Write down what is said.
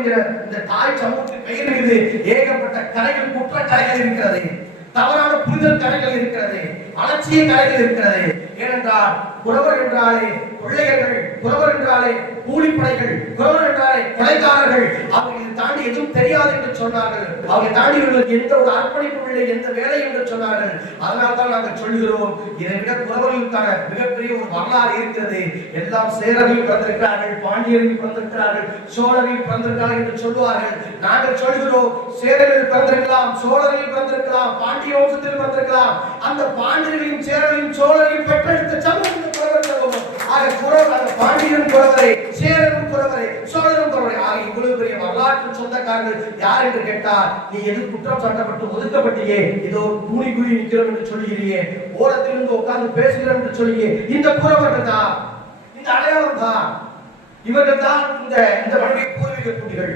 என்கிற இந்த தாய் சமூகத்தின் பெயர் மீது ஏகப்பட்ட கலைகள் குற்ற கலைகள் இருக்கிறது. தவறான புரிதல் கலைகள் இருக்கிறது. அலட்சிய கலைகள் இருக்கிறது. ஏனென்றால் புலவர் என்றாலே கொள்ளையர்கள் புலவர் என்றாலே கூலிப்படைகள் புலவர் என்றாலே கொலைக்காரர்கள் அவர்கள் எதுவும் தெரியாது என்று சொன்னார்கள். அவர்கள் தாண்டியவர்களுக்கு எந்த ஒரு அர்ப்பணிப்பும் இல்லை எந்த வேலை என்று சொன்னார்கள். அதனால் தான் நாங்கள் சொல்கிறோம் இதை விட குறவர்களுக்கான மிகப்பெரிய ஒரு வரலாறு இருக்கிறது. எல்லாம் சேரர்கள் பிறந்திருக்கிறார்கள் பாண்டியர்கள் பிறந்திருக்கிறார்கள் சோழர்கள் பிறந்திருக்கிறார்கள் என்று சொல்லுவார்கள். நாங்கள் சொல்கிறோம் சேரர்கள் பிறந்திருக்கலாம் சோழர்கள் பிறந்திருக்கலாம் பாண்டிய வம்சத்தில் பிறந்திருக்கலாம். அந்த பாண்டியர்களையும் சேரர்களையும் சோழரையும் பெற்றெடுத்த சமூகம் இந்த குறவர் சமூகம் ஆக குறவர் அந்த குறவரை சேரரும் குறவரை இவ்வளவு பெரிய வரலாற்று சொந்தக்காரர்கள் யார் என்று கேட்டால் நீ எது குற்றம் சாட்டப்பட்டு ஒதுக்கப்பட்டியே? இதோ கூணி கூறி நிற்கிறோம் என்று சொல்லுகிறியே ஓரத்தில் இருந்து உட்கார்ந்து பேசுகிறோம் என்று சொல்லியே இந்த குறவர்கள் தான். இந்த அடையாளம் தான். இவர்கள் தான் இந்த இந்த வழியை பூர்வீக குடிகள்